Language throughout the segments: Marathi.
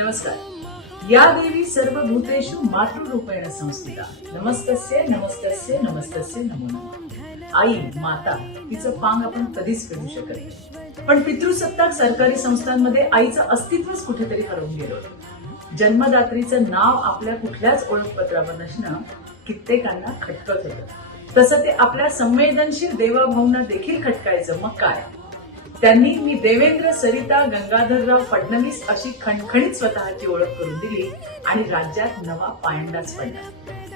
नमस्कार. या देवी सर्व भूतेषु मातृरूपेण संस्थिता. नमस्तस्य नमस्तस्य नमस्तस्य नमो आई माता तिचं पांग आपण कधीच फेडू शकत नाही. पण पितृसत्ताक सरकारी संस्थांमध्ये आईचं अस्तित्वच कुठेतरी हरवून गेलं जन्मदात्रीचं नाव आपल्या कुठल्याच ओळखपत्रावर नसणं कित्येकांना खटकत होतं. तसं ते आपल्या संवेदनशील देवाभाऊंना देखील खटकायचं. मग काय? त्यांनी मी देवेंद्र सरिता गंगाधरराव फडणवीस अशी खणखणीत स्वतःची ओळख करून दिली आणि राज्यात नवा पायंडाच पडला.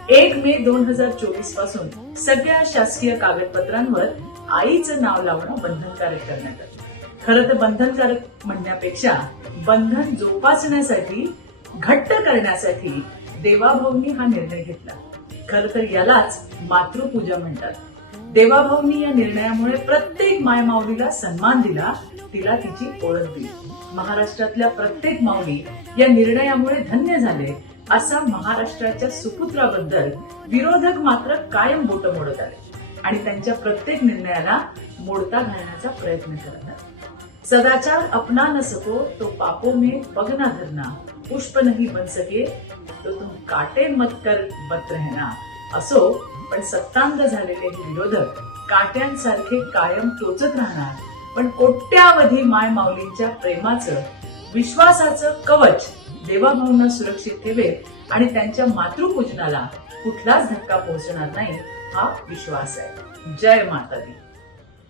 एक मे दोन हजार चोवीसपासून सगळ्या शासकीय कागदपत्रांवर आईचं नाव लावणं बंधनकारक करण्यात आलं. खरं तर बंधनकारक म्हणण्यापेक्षा बंधन जोपासण्यासाठी घट्ट करण्यासाठी देवाभाऊंनी हा निर्णय घेतला. खरं तर यालाच मातृपूजा म्हणतात. देवाभाऊंनी या निर्णयामुळे प्रत्येक मायमाऊलीला सन्मान दिला तिला तिची ओळख दिली. महाराष्ट्रातल्या प्रत्येक माऊली या निर्णयामुळे धन्य झाले असा महाराष्ट्राच्या सुपुत्राबद्दल विरोधक मात्र कायम बोट मोडत आले. आणि त्यांच्या प्रत्येक निर्णयाला मोडता घालण्याचा प्रयत्न करत आले सदाचार अपना न सको तो पापो में पग ना धरना. पुष्प नहीं बन सके तो तुम काटे मत कर मत रहना. असो पण सत्तांग झालेले हे विरोधक काट्यांसारखे कायम टोचत राहणार. पण कोट्यावधी माय माऊलींच्या प्रेमाचं विश्वासाचं कवच देवाभाऊंना सुरक्षित ठेवेल आणि त्यांच्या मातृपूजनाला कुठलाच धक्का पोहोचणार नाही हा विश्वास आहे. जय माता दी